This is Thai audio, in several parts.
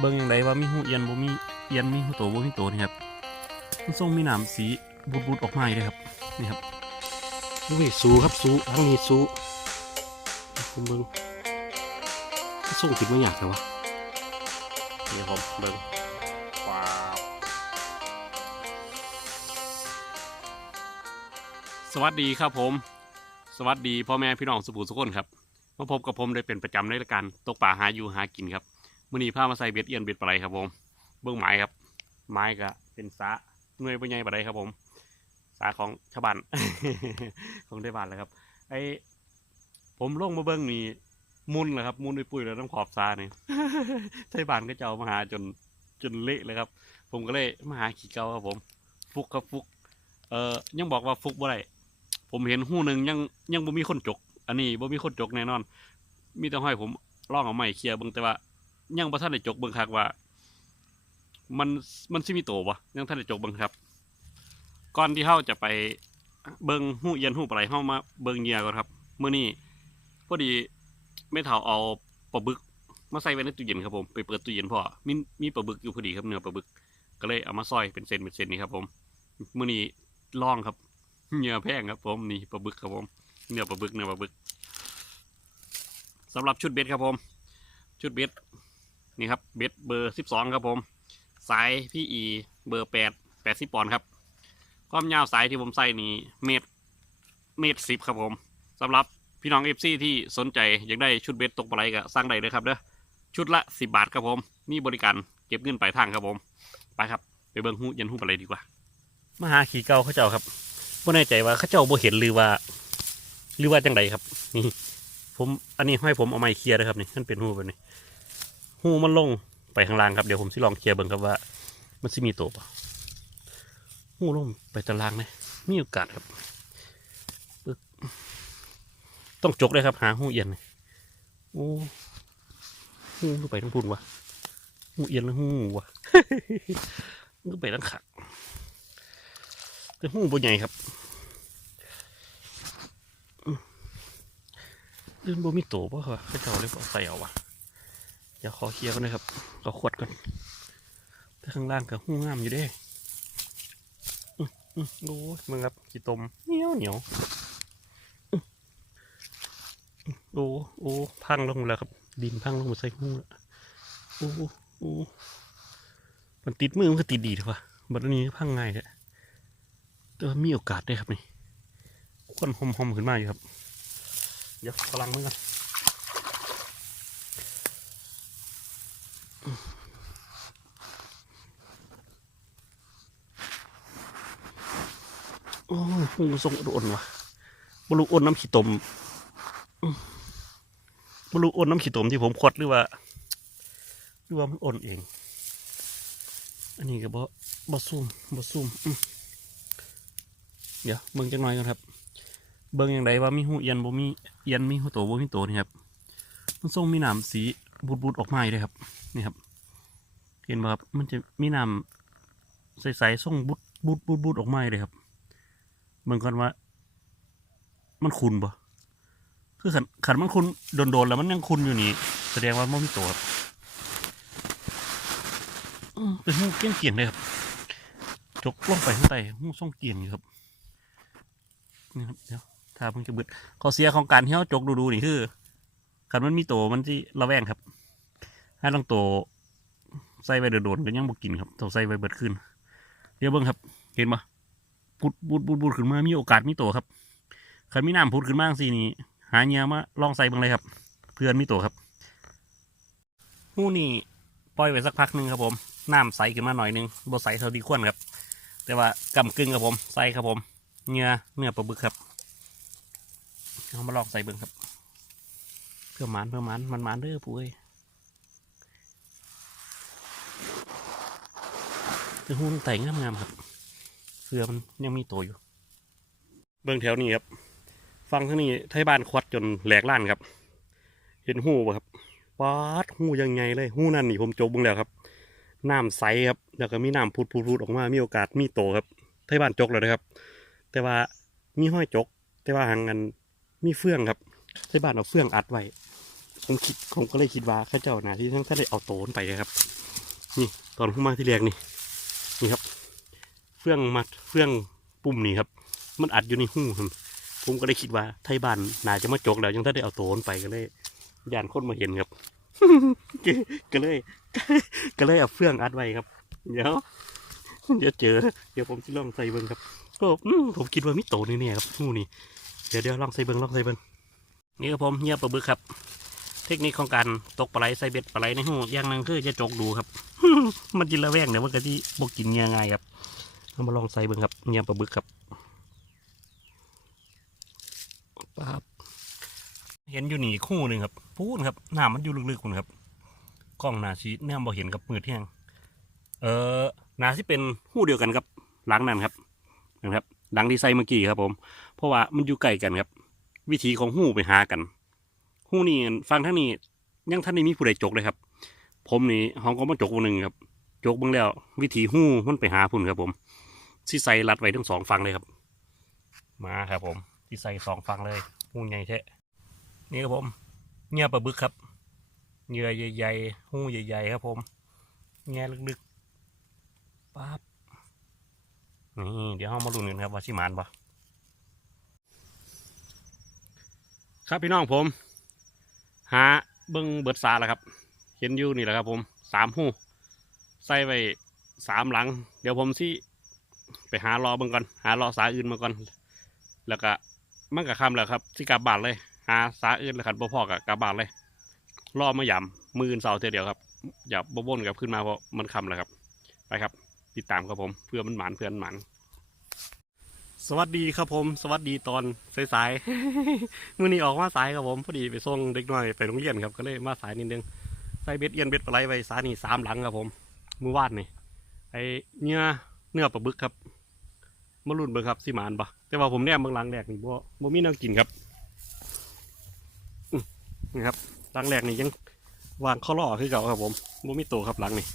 เบิ่งอย่างไรว่ามีหูเอียนบ่มีเอียนมีหูโตบ่มีโตนี่ครับมันทรงมีหนามสีบูดๆออกมาเลยครับนี่ครับอุ้ยสูครับสูทั้งนี้สูผมเบิ่งส่งผิดมาอยากแต่ว่านี่ครับผมเบิ่งว้าวสวัสดีครับผมสวัสดีพ่อแม่พี่น้องสุภูสุกคนครับมาพบกับผมได้เป็นประจำในรายการตกป่าหาอยู่หากินครับ มื้อนี้พามาใส่เบ็ดเอียนเบ็ดปลาไหลครับผมเบิ่งไม้ครับ ไม้ก็เป็นสาหน่วยปัญญาปลาไหลครับผมสาของชาวบ้านของได้บ้านแหล้วครับ ไอผมลงมาเบิ้องนี่มุนแหละครับ มุนไปปุ้ยแล้วน้ำขอบซาเนี่ยไทยบ้านก็จะเอามาหาจนจนเละเลยครับ ผมก็เลยมาหาขี้เกาครับผม ฟุกครับฟุก เอ่อยังบอกว่าฟุกบ่ได้ผมเห็นหู้หนึ่งยังยังบ่มีคนจก อันนี้บ่มีคนจกแน่นอน มีแต่ห้อยผมลองเอาไม้เคลียร์เบิ่งแต่ว่า ยังบ่ทันได้จกเบิ่งคักว่า มันมันสิมีโตบ่ยังทันได้จกเบิ่งครับ ก่อนที่เฮาจะไปเบิ่งหูเอียนหูปลาไหลเฮามาเบิ่งเหยื่อก่อนครับมื้อนี้พอดีแม่เฒ่าเอาปลาบึกมาใส่ไว้ในตู้เย็นครับผมไปเปิดตู้เย็นพ่อมีมีปลาบึกอยู่พอดีครับเนื้อปลาบึก ก็เลยเอามาซอยเป็นเส้นเป็นเส้นนี่ครับผมมื้อนี้ล่องครับเหยื่อแพงครับผมนี่ปลาบึกครับผมเนื้อปลาบึกเนื้อปลาบึกสำหรับชุดเบ็ดครับผม ชุดเบ็ด นี่ครับเบ็ดเบอร์สิบสองครับผม สายพี่อีเบอร์แปดแปดสิบปอนด์ครับ ความยาวสายที่ผมใส่นี่เมตรเมตรสิบครับผมสำหรับพี่น้องเอฟซีที่สนใจอยากได้ชุดเบ็ดตกปลาไหลก็สั่งได้เลยครับเด้อชุดละสิบาทครับผมมีบริการเก็บเงินปลายทางครับผม ไปครับ ไปเบิ่งหูยันหูปลาไหลดีกว่า มหาขี่เก่าเขาเจ้าครับบ่แน่ใจว่าเขาเจ้าบ่เห็นหรือว่า หรือว่าจังไดครับนี่ผมอันนี้ให้ผมเอาไม้เคลียร์นะครับนี่มันเป็นหูแบบนี้ หูมันลงไปข้างล่างครับเดี๋ยวผมสิลองเคลียร์เบิ่งครับว่า มันสิมีตัวปล่าหูลงไปตารางไหมมีโอกาสครับต้องจกเลยครับหาหูเอียนโอ้หูไปทั้งพุ่นวะหูเอียนแล้วหูวะก็ไปทั้งขักแต่หูบ่ใหญ่ครับอืมเรื่องบ่มีโตป่ะครับเขาเจ้าเลยบอกใส่เอาวะ ดี๋ยวขอเคลียร์ก่อนนะครับขอขวดก่อนแต่ข้างล่างก็หูงามอยู่เด้อืมดูมึงครับขี้ตมเหนียวเหนียวโอ้โอ้พังลงแล้วครับ ดินพังลงหมดใส่หูแล้วโอ้โอ้มันติดมือมันก็ติดดีถอะวะบัดนี้พังง่ายแท้แต่ว่ามีโอกาสได้ครับนี่ควันหอมหอมๆขึ้นมาอยู่ครับ เดี๋ยวกำลังมือกัน หูทรงอ่อนวะบลูอ่อนน้ำขี้ตมอื้อบลูอ่อนน้ำขี้ตมที่ผมควดหรือว่าหรือว่ามันอ่อนเอง อันนี้ก็บ่บ่ซูมบ่ซูมเดี๋ยวเบิ่งจังหน่อยกันครับ เบิ่งอย่างไรว่ามีหูเอียนบ่มีเอียนมีหูโตบ่มีโตนี่ครับมันทรงมีหนามสีบูดๆออกมาเลยครับนี่ครับ เห็นบ่ครับมันจะมีหนามใสๆทรงบุดบูดบูดบูดออกมาเลยครับ เบิ่งก่อนว่า มันคุนบ่คือขันขันมันคุนโดนๆแล้วมันยังคุนอยู่นี่แสดงว่ามันมีโตครับอืมเป็นหูเกี้ยงเกียงเลยครับจกลงไปข้างใต้หูส่องเกียงอยู่ครับนี่ครับเดี๋ยวถ้ามันจะเบิดข้อเสียของการที่เราจกดูๆนี่คือขันมันมีโตมันที่ระแวงครับถ้าต้องโตใส่ไปโดนๆก็ยังบ่กินครับต้องใส่ไปเบิดขึ้นเดี๋ยวเบิ่งครับ เห็นปะ พุดบุดบุดบุดขึ้นมามีโอกาสมีโตครับขันมีน้ำพุดขึ้นมาสินี่หาเงื่อมาลองใส่บิ่งเลยครับ เพื่อนมีโตครับหูนี่ปล่อยไว้สักพักหนึ่งครับผมน้ำใสขึ้นมาหน่อยนึงบ่ใสเท่าที่ควรครับ แต่ว่ากำกึ่งครับผมใส่ครับผมเนื้อเนื้อปลาบึกครับเอามาลองใส่เบิ่งครับ เพื่อมันเพื่อมันมันมันเด้อปุ้ยแต่หูมันแต่งงามๆครับ เสือมันยังมีโตอยู่ เบิ่งแถวนี้ครับ ฟังทางนี้ไทยบ้านควัดจนแหลกล้านครับ เห็นหูป่ะครับปาดหูยังไงเลยหูนั่นนี่ผมจกเบึงแล้วครับน้ำใสครับแล้วก็มีน้ำพุดพุดพุดออกมา มีโอกาสมีโตครับไทยบ้านจกเลยนะครับ แต่ว่ามีห้อยจก แต่ว่าหางกันมีเฟื่องครับไทยบ้านเอาเฟื่องอัดไว้ผมคิดผมก็เลยคิดว่าข้าเจ้านะที่ทั้งท่านได้เอาโตนไปครับ นี่ตอนเข้ามาที่แรกนี่นี่ครับ ฟื่องมัดเฟื่องปุ่มนี่ครับ มันอัดอยู่ในหูครับผมก็เลยคิดว่าไทยบ้านน่าจะมาจกแล้วยังถ้าได้เอาโตนไปก็เลยยานคนมาเห็นครับ ก็ก็เลย ก็เลยเอาเฟื่องอัดไว้ครับ เดี๋ยวเดี๋ยวเจอ เดี๋ยวผมจะลองใส่เบิ้งครับก็ผมคิดว่ามิโตนี่เนี่ยครับหูนี่เดี๋ยวเดี๋ยวลองใส่เบิ้งลองใส่เบิ้งนี่ครับผมเงียบปลาบึกครับ เทคนิคของการตกปลาไหลใส่เบ็ดปลาไหลในหูอย่างนึงคือจะจกดูครับ มันจินละแวงเดี๋ยวมันก็ที่บกกินเงียง่ายครับ เอามาลองใส่เบิ้งครับเงียบปลาบึกครับปั๊บเห็นอยู่หนีคู่หนึ่งครับพูนครับน้ำมันอยู่ลึกๆคุณครับกล้องหนาชีแนมบ่เห็นกับมือเที่ยง เออนาที่เป็นหู้เดียวกันครับหลังนั่นครับนะครับหลังที่ใส่เมื่อกี้ครับ ผม เพราะว่ามันอยู่ใกล้กันครับ วิธีของหู้ไปหากันหู้นี่ฟังทั้งนี้ยังท่านนี้มีผู้ใดจกเลยครับ ผมนี่ห้องก็มาจกวงหนึ่งครับ จกเบิ่งแล้ว วิธีหู้มันไปหาพุ่นครับผม ที่ใส่รัดไว้ทั้งสองฝั่งเลยครับ มาครับผมที่ใส่สองฝั่งเลยหู้ใหญ่แท้นี่ครับผมเงียบปลาบึกครับเหยื่อใหญ่ๆหู้ใหญ่ๆครับผมแง่ลึกๆปั๊บนี่เดี๋ยวเรามาดูกันครับว่าชิมานปะครับพี่น้องผม หาเบิ้งเบิดซาแล้วครับ เห็นอยู่นี่แหละครับผมสามหูใส่ไว้สามหลัง เดี๋ยวผมสิ ไปหารอเบิ้งก่อนหารอสาอื่นมาก่อน แล้วก็มันกับคำแล้วครับสิกลับบานเลย หาสาอื่นแล้วครับพ่อๆกับกลับบานเลยรอมาหย่ำมืออนเสาเทียเดียวครับ อย่าบ่บ่นกับขึ้นมาเพราะมันคำแล้วครับ ไปครับ ติดตามครับผมเพื่อมันหมานเพื่อนหมานสวัสดีครับผม สวัสดีตอนสายๆมื่อนี้ออกมาสายครับผมพอดีไปส่งเด็กน้อยไปโรงเรียนครับก็เลยมาสายนิดนึงใส่เบ็ดเอียนเบ็ดปลาไหลไว้สานี่สามหลังครับผมมือวาดนี่ไอเนื้อ เนื้อปลาบึกครับมาลุ่นเบิ่งครับสิมานปะแต่ว่าผมเนี่ยเบิ่งลังแรกนี่บ่บ่มีแนวกินครับนี่ครับลังแรกนี่ยังวางข้อล่อคือเก่าครับผมบ่มีโตครับหลังนี่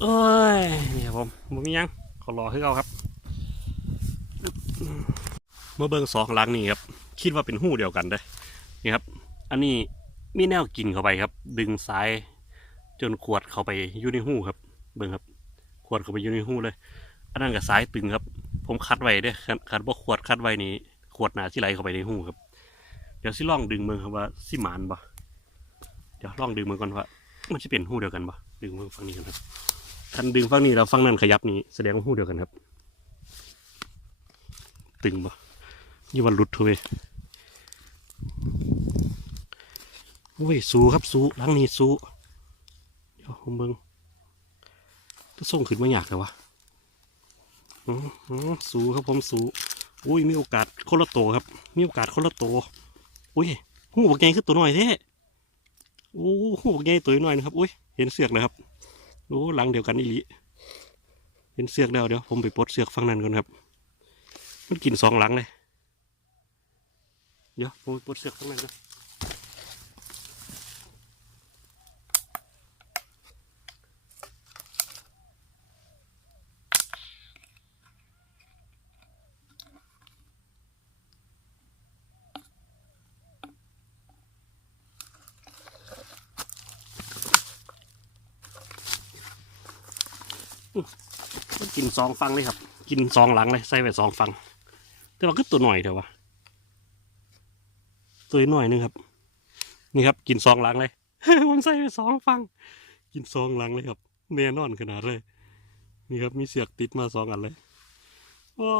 เอ้ยนี่ครับผมผมมียังข้อรอให้เขาครับเมื่อเบิ้งสองหลังนี่ครับคิดว่าเป็นหู้เดียวกันเด้นี่ครับ อันนี้มีแนวกินเข้าไปครับ ดึงสายจนขวดเข้าไปอยู่ในหู้ครับ เบิ้งครับ ขวดเข้าไปอยู่ในหู้เลย อันนั้นกับสายตึงครับ ผมคัดไว้เด้อคันคัดว่ขวดคัดไว้นี่ขวดหนาที่ไหลเข้าไปในหูครับ เดี๋ยวสิลองดึงมือครับว่าสิหมานบ่เดี๋ยวลองดึงมือก่อนว่า มันจะเป็นหูเดียวกันบ่ดึงมือฝั่งนี้กันครับคันดึงฝั่งนี้เราฝั่งนั้นขยับนี่แสดงว่าหูเดียวกันครับ ตึงปะยี่วันหลุดเถอะเวโอ้ยสูครับสู้หลังนี้สูเดี๋ยวผมเบิ่งจะส่งขึ้นมาอยากเลยวะ สูครับผมสูอุ้ยมีโอกาสคนละโตวครับ มีโอกาสคนละโตวอุ้ยหูบกใหญ่คือตัวหน้อยแท้โอ้หูบกใหญ่ตัวหน้อยนะครับอุ้ยเห็นเสือกเลยครับโอ้หลังเดียวกันอีหลีเป็นเสือกแล้วเดี๋ยวผมไปปลดเสือกฝั่งนั้นก่อนครับ มันกินสองหลังเลยเดี๋ยวผมไปปลดเสือกฝั่งนั้นก่อน กินสองฟังเลยครับ กินสองหลังเลยใส่ไปสองฟัง แต่ว่าก็ตัวหน่อยเถอะวะตัวหน่อยหนึงครับ นี่ครับ กินสองหลังเลยผมใส่ไปสองฟัง กินสองหลังเลยครับแน่นอนขนาดเลย นี่ครับมีเสียกติดมาสองอันเลยว้า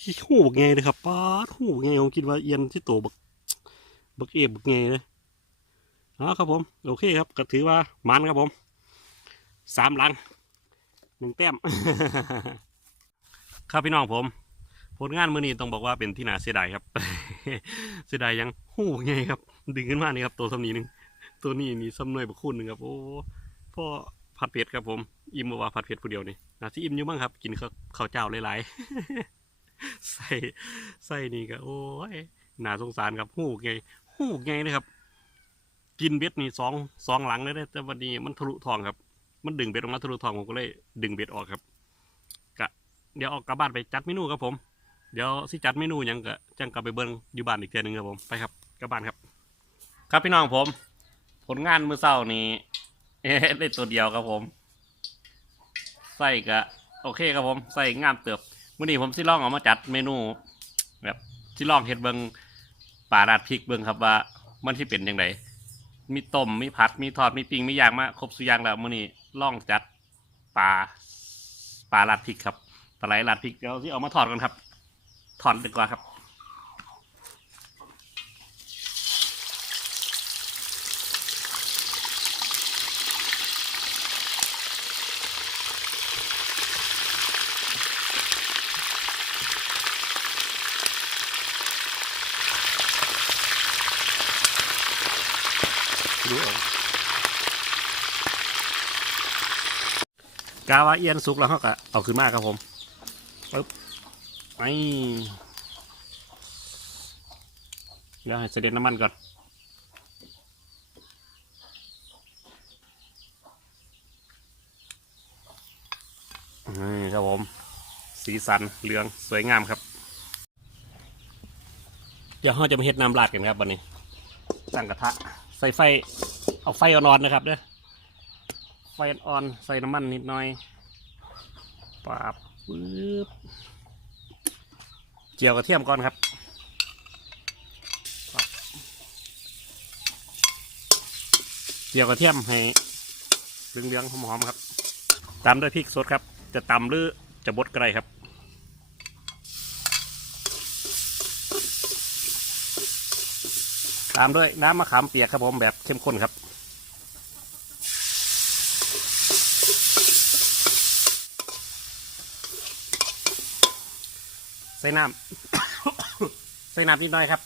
ขี้หูบักไงเลยครับป้าดหูบักไงผมคิดว่าเอียนที่โตบักบักเอบักไงเลยเอาครับผม โอเคครับก็ถือว่ามันครับผมสามหลัง หนึ่งแต้ม ครับพี่น้องผม ผลงานมือนี้ต้องบอกว่าเป็นที่น่าเสียดายครับ เสียดายยังหูไงครับ ดึงขึ้นมานี่ครับ ตัวสำนีหนึ่งตัวนี้นี่สำนวยบุคุณหนึ่งครับ โอ้พ่อผัดเผ็ดครับผม อิ่มบ่ว่าผัดเผ็ดผู้เดียวนี่น่าสิอิ่มอยู่บ้างครับ กินข้าวเจ้าหลายๆใส่ใส่นี่ก็โอ้ยน่าสงสารครับหูไงหูไงนะครับ กินเบ็ดนี่สองสองหลังเลยเด้อแต่วันนี้มันทะลุทองครับ มันดึงเบ็ดออกมาทะลุทองผมก็เลยดึงเบ็ดออกครับกะเดี๋ยวออกกลับบ้านไปจัดเมนูครับผม เดี๋ยวสิจัดเมนูยังกะจังกลับไปเบิ้งอยู่บ้านอีกเทื่อนึงครับผมไปครับกลับบ้านครับ ครับพี่น้องผม ผลงานมือเช้านี้เอ๊ะได้ตัวเดียวครับผมใส่ก็โอเคครับผมใส่งามเติบมื้อนี้ผมสิลองเอามาจัดเมนู แบบสิลองเฮ็ดเบิ่งปลาราดพริกเบิ่งครับว่ามันสิเป็นจังไดมีต้มมีผัดมีทอดมีปิ้งมีย่างมาครบสุอย่างแล้วมื้อนี้ ล่องจัดปลาปลาราดพริกครับปลาไหลราดพริกเดี๋ยวสิเอามาทอดกันครับทอดดีกว่าครับดูเอา กาว่าเอียนสุกแล้วเขาก็เอาขึ้นมาครับผมปึ๊บไอ้เดี๋ยวให้เสด็จน้ำมันก่อนนี่ครับผม สีสันเหลืองสวยงามครับ เดี๋ยวเราจะมาเฮ็ดน้ำราดกันครับวันนี้ตั้งกระทะ ใส่ไฟ เอาไฟอ่อนๆนะครับเด้อ ไฟอ่อนใส่น้ำมันนิดหน่อยปาบปึ๊บเจียวกระเทียมก่อนครับปับเจียวกระเทียมให้เหลืองๆหอมๆครับ ตามด้วยพริกสดครับ จะตำหรือจะบดก็ได้ครับตามด้วยน้ำมะขามเปียกครับผมแบบเข้มข้นครับ ใส่น้ำ ใส่น้ำนิดหน่อยครับ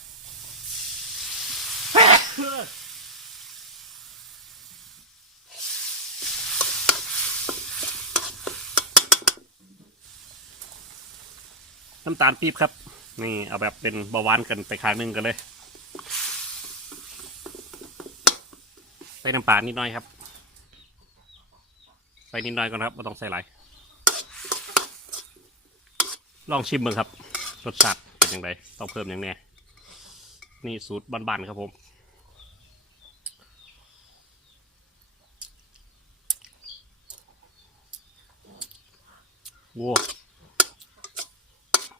น้ำตาลปี๊บครับ นี่เอาแบบเป็นเบาหวานกันไปข้างหนึงกันเลย ใส่น้ำปลานิดหน่อยครับ ใส่นิดหน่อยก่อนครับไม่ต้องใส่หลาย ลองชิมเบิ่งครับรสชาติเป็นยังไงต้องเพิ่มอย่างแน่นี่สูตรบ้านๆครับผมว้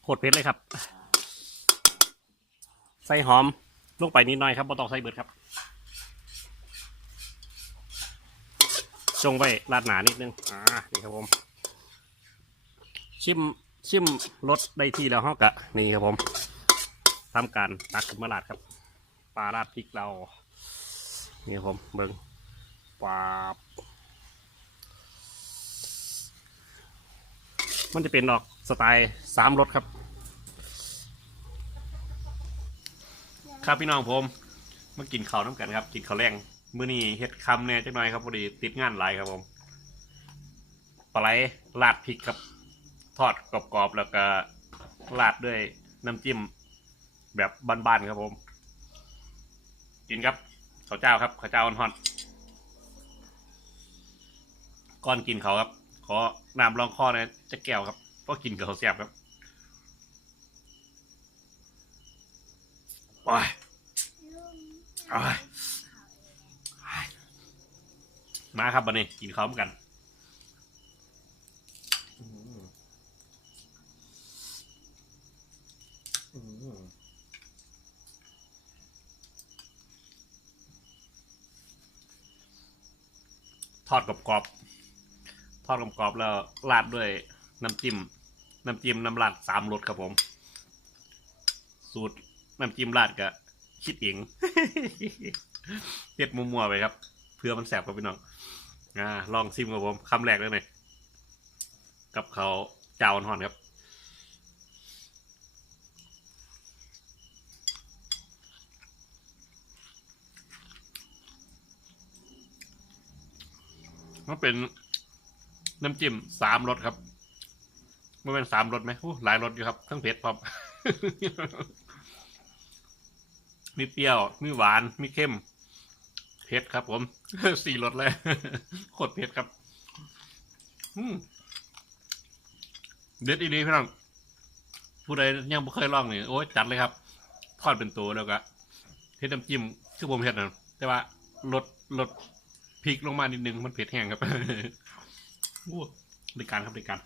โคตรเผ็ดเลยครับ ใส่หอมลงไปนิดหน่อยครับไม่ต้องใส่เบิดครับจงไว้ราดหนานิดนึง อ่า นี่ครับผม ชิม ชิมรสได้ที่แล้วฮอกะนี่ครับผมทำการตักขึ้นมาราดครับปลาราดพริกเรา นี่ครับผมเบิ้งปลาบมันจะเป็นดอกสไตล์สามรสครับ ครับพี่น้องผมมากินข้าวน้ำกันครับ กินข้าวแรงมื้อนี้เฮ็ดคำแน่จักหน่อยครับพอดีติดงานหลายครับผมปลาไหลราดพริกครับ ทอดกรอบๆแล้วก็ราดด้วยน้ำจิ้มแบบบ้านๆครับผม กินครับข้าวเจ้าครับข้าวเจ้าอ่อนๆก่อนกินเขาครับ ขอน้ำรองคอนะจะแก้วครับเพราะกินกับข้าแซ่บครับโอ้ยโอ้ยมาครับบันนี้กินข้าวกันอืมอืม ทอดกรอบๆทอดกรอบๆแล้วราดด้วยน้ำจิ้มน้ำจิ้มน้ำราดสามรสครับผม สูตรน้ำจิ้มราดก็คิดเองเด็ดมัวๆไปครับ เพื่อมันแสบครับพี่น้องอ่าลองซิมครับผมคำแรกเลยหน่อยกับเขาเจ้าห่อนๆครับ มันเป็นน้ำจิ้มสามรสครับ มันเป็นสามรสไหมโอ้หลายรสอยู่ครับทั้งเผ็ดพร้อมมีเปรี้ยว มีหวาน มีเข้ม เผ็ดครับ ผมสี่รสเลยโคตรเผ็ดครับเด็ดอีดีพี่น้องผู้ใดยังไม่เคยลองนี่โอ้ยจัดเลยครับทอดเป็นตัวแล้วก็เฮ็ดน้ำจิ้มคือผมเฮ็ดนะแต่ว่าลดลด พริกลงมานิดนึงมันเผ็ดแห้งครับโอ้บริการครับบริการ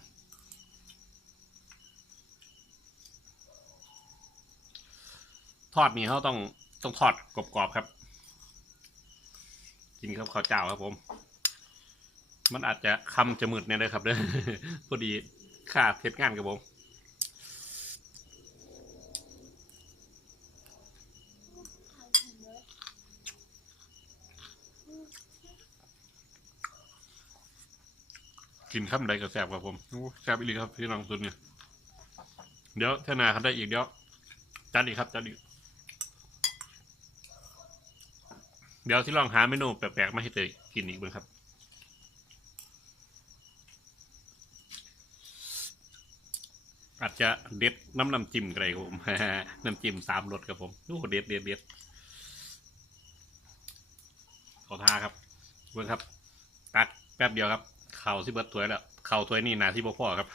ทอดนี่เขาต้องต้องทอดกรอบๆครับ กินครับข้าวเจ้าครับผม มันอาจจะคำจะมืดเนี่ยเลยครับเด้อพอดีค่าเทศงานกับผม กินข้ามใดก็แซบครับผมโอ้แซบอีหลีครับพี่น้องสุดเนี่ยเดี๋ยวถ้านาครับได้อีกเดี๋ยวจัดอีกครับจัดอีกเดี๋ยวที่ลองหาเมนูแปลกๆมาให้เตยกินอีกบ้างครับอาจจะเด็ดน้ำน้ำจิ้มได้ครับผม น้ำจิ้มสามรสครับผมโอ้เด็ดเด็ดเด็ดขอทาครับเบิ่งครับ ตักแป๊บเดียวครับ เข่าที่เบิดถวยแล้วเข่าถวยนี่นาที่บ่พอครับ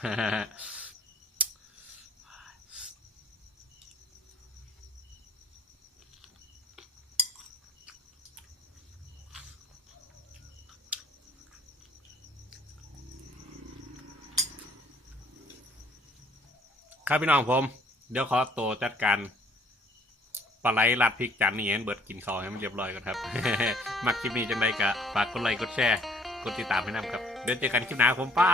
ครับพี่น้องผม เดี๋ยวขอตัวจัดการปลาไหลลัดพริกจานนี้ให้เบิดกินข้าให้มันเรียบร้อยก่อนครับ มักคลิปนี้จังไดกะฝากกดไลค์กดแชร์ กดติดตามให้นำครับ เดี๋ยวเจอกันคลิปหน้าผมป้า